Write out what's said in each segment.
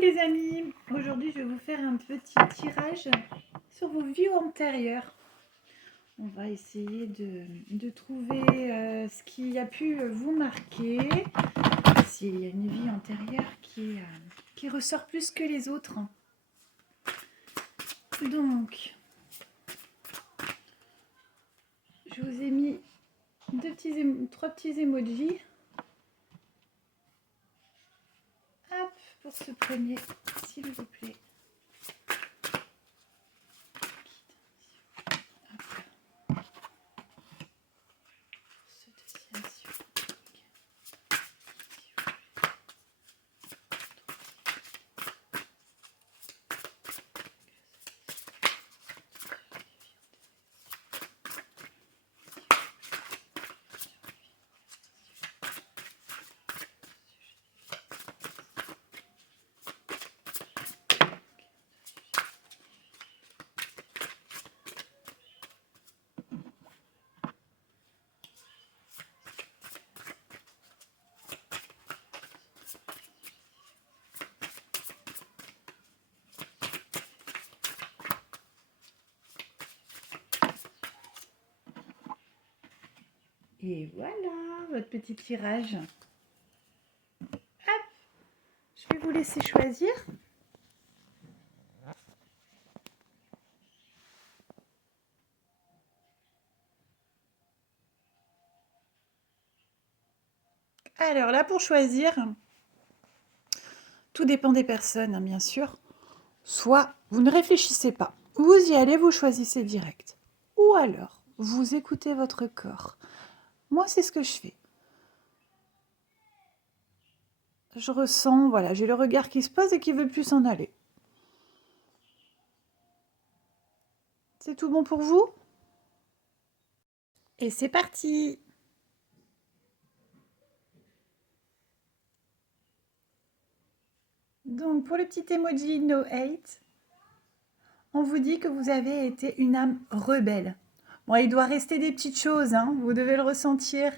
les amis, aujourd'hui je vais vous faire un petit tirage sur vos vies antérieures. On va essayer de trouver ce qui a pu vous marquer, s'il y a une vie antérieure qui ressort plus que les autres. Donc, je vous ai mis trois petits emojis. Hop, pour ce premier, s'il vous plaît. Et voilà votre petit tirage. Hop, je vais vous laisser choisir. Alors là, pour choisir, tout dépend des personnes, hein, bien sûr. Soit vous ne réfléchissez pas, vous y allez, vous choisissez direct. Ou alors, vous écoutez votre corps. Moi, c'est ce que je fais. Je ressens, voilà, j'ai le regard qui se pose et qui veut plus s'en aller. C'est tout bon pour vous? Et c'est parti! Donc, pour le petit emoji No Hate, on vous dit que vous avez été une âme rebelle. Bon, il doit rester des petites choses, hein, vous devez le ressentir.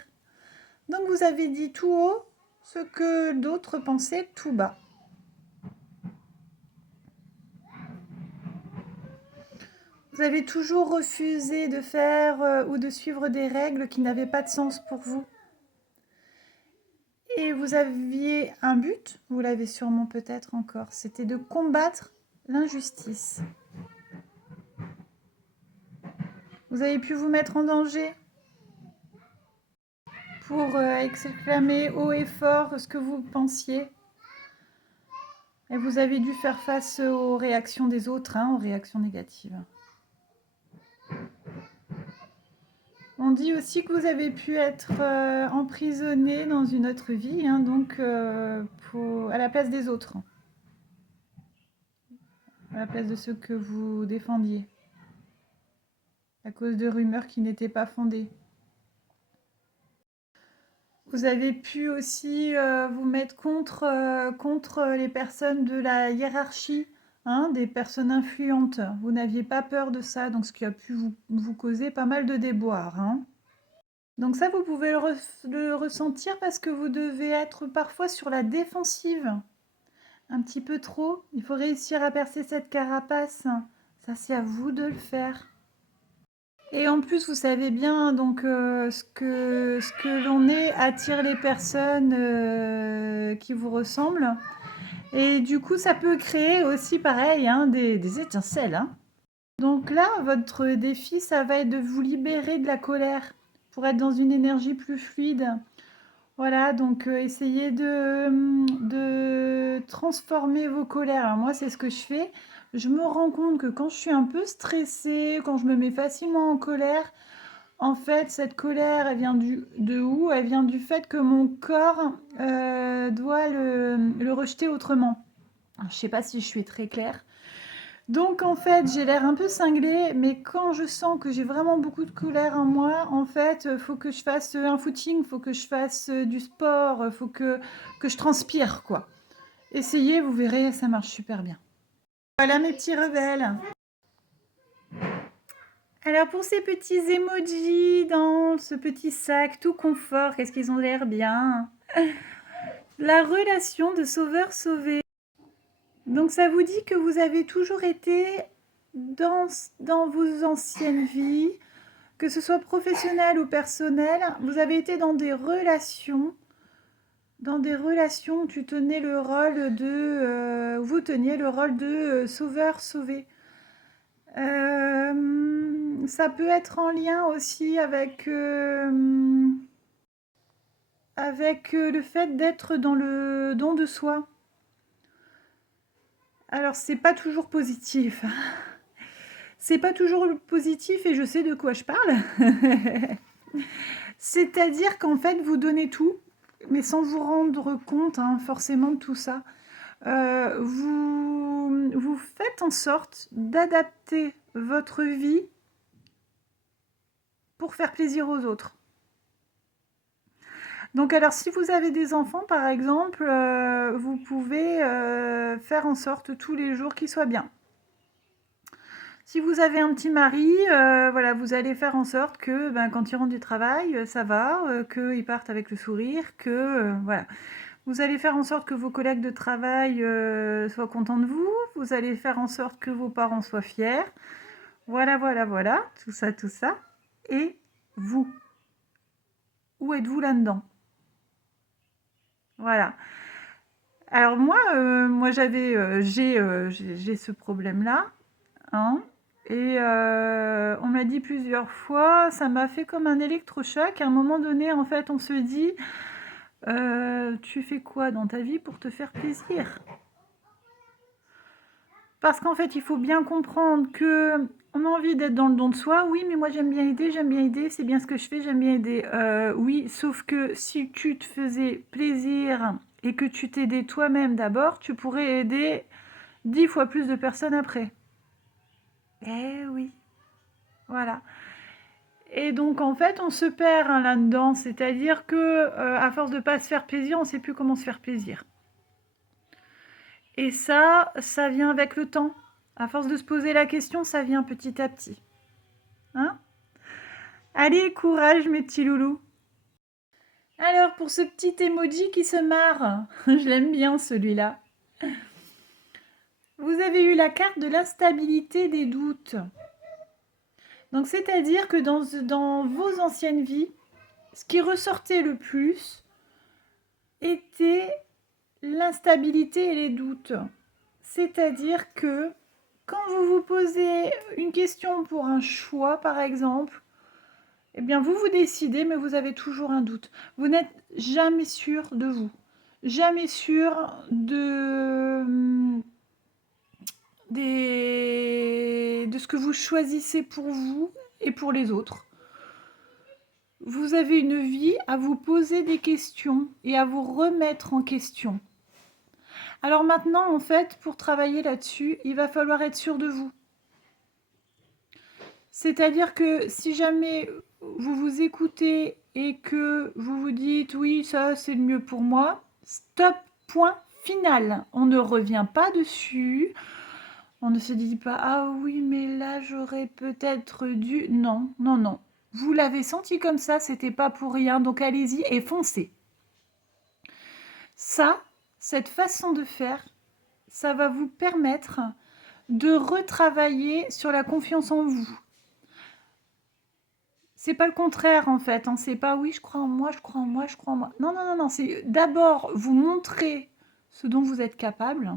Donc, vous avez dit tout haut ce que d'autres pensaient tout bas. Vous avez toujours refusé de faire ou de suivre des règles qui n'avaient pas de sens pour vous. Et vous aviez un but, vous l'avez sûrement peut-être encore, c'était de combattre l'injustice. Vous avez pu vous mettre en danger pour exclamer haut et fort ce que vous pensiez. Et vous avez dû faire face aux réactions des autres, hein, aux réactions négatives. On dit aussi que vous avez pu être emprisonné dans une autre vie, hein, donc à la place des autres, à la place de ceux que vous défendiez, à cause de rumeurs qui n'étaient pas fondées. Vous avez pu aussi vous mettre contre les personnes de la hiérarchie, hein, des personnes influentes. Vous n'aviez pas peur de ça, donc ce qui a pu vous causer pas mal de déboires, hein. Donc ça, vous pouvez le ressentir parce que vous devez être parfois sur la défensive, un petit peu trop. Il faut réussir à percer cette carapace. Ça, c'est à vous de le faire. Et en plus, vous savez bien donc ce que l'on est attire les personnes qui vous ressemblent. Et du coup, ça peut créer aussi, pareil, hein, des étincelles, hein. Donc là, votre défi, ça va être de vous libérer de la colère pour être dans une énergie plus fluide. Voilà, donc essayez de transformer vos colères. Alors moi, c'est ce que je fais. Je me rends compte que quand je suis un peu stressée, quand je me mets facilement en colère, en fait, cette colère, elle vient de où? Elle vient du fait que mon corps doit le rejeter autrement. Alors, je ne sais pas si je suis très claire. Donc en fait, j'ai l'air un peu cinglée, mais quand je sens que j'ai vraiment beaucoup de colère en moi, en fait, il faut que je fasse un footing, il faut que je fasse du sport, il faut que je transpire, quoi. Essayez, vous verrez, ça marche super bien. Voilà mes petits rebelles. Alors pour ces petits emojis dans ce petit sac tout confort, qu'est-ce qu'ils ont l'air bien. La relation de sauveur-sauvé. Donc ça vous dit que vous avez toujours été dans vos anciennes vies, que ce soit professionnel ou personnel, vous avez été dans des relations où tu tenais le rôle vous teniez le rôle de sauveur-sauvé. Ça peut être en lien aussi avec le fait d'être dans le don de soi. Alors, c'est pas toujours positif. C'est pas toujours positif et je sais de quoi je parle. C'est-à-dire qu'en fait, vous donnez tout, mais sans vous rendre compte forcément de tout ça. Vous faites en sorte d'adapter votre vie pour faire plaisir aux autres. Donc alors si vous avez des enfants par exemple, vous pouvez faire en sorte tous les jours qu'ils soient bien. Si vous avez un petit mari, voilà, vous allez faire en sorte que quand il rentre du travail, ça va, qu'il parte avec le sourire, voilà. Vous allez faire en sorte que vos collègues de travail soient contents de vous. Vous allez faire en sorte que vos parents soient fiers. Voilà, voilà, voilà. Tout ça, tout ça. Et vous? Où êtes-vous là-dedans? Voilà. Alors moi j'ai ce problème-là. Hein, et on m'a dit plusieurs fois, ça m'a fait comme un électrochoc. À un moment donné, en fait, on se dit, tu fais quoi dans ta vie pour te faire plaisir? Parce qu'en fait, il faut bien comprendre que on a envie d'être dans le don de soi. Oui, mais moi j'aime bien aider, c'est bien ce que je fais, j'aime bien aider. Oui, sauf que si tu te faisais plaisir et que tu t'aidais toi-même d'abord, tu pourrais aider 10 fois plus de personnes après. Eh oui, voilà. Et donc en fait, on se perd là-dedans, c'est-à-dire que à force de pas se faire plaisir, on ne sait plus comment se faire plaisir. Et ça vient avec le temps. À force de se poser la question, ça vient petit à petit. Hein? Allez, courage mes petits loulous. Alors pour ce petit emoji qui se marre, je l'aime bien celui-là. Vous avez eu la carte de l'instabilité des doutes. Donc c'est-à-dire que dans vos anciennes vies, ce qui ressortait le plus était l'instabilité et les doutes. C'est-à-dire que quand vous vous posez une question pour un choix, par exemple, eh bien vous vous décidez, mais vous avez toujours un doute. Vous n'êtes jamais sûr de vous, jamais sûr de ce que vous choisissez pour vous et pour les autres. Vous avez une vie à vous poser des questions et à vous remettre en question. Alors maintenant, en fait, pour travailler là-dessus, il va falloir être sûr de vous. C'est-à-dire que si jamais vous vous écoutez et que vous vous dites oui, ça c'est le mieux pour moi, stop, point final. On ne revient pas dessus. On ne se dit pas ah oui, mais là j'aurais peut-être dû. Non, non, non. Vous l'avez senti comme ça, c'était pas pour rien, donc allez-y et foncez. Cette façon de faire, ça va vous permettre de retravailler sur la confiance en vous. C'est pas le contraire en fait, hein. C'est pas oui, je crois en moi, je crois en moi, je crois en moi. Non, non, non, non. C'est d'abord vous montrer ce dont vous êtes capable.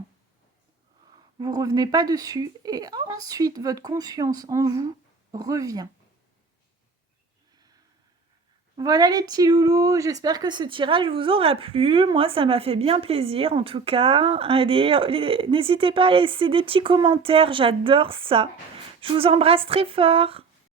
Vous revenez pas dessus et ensuite votre confiance en vous revient. Voilà les petits loulous, j'espère que ce tirage vous aura plu. Moi, ça m'a fait bien plaisir en tout cas. Allez, n'hésitez pas à laisser des petits commentaires, j'adore ça. Je vous embrasse très fort.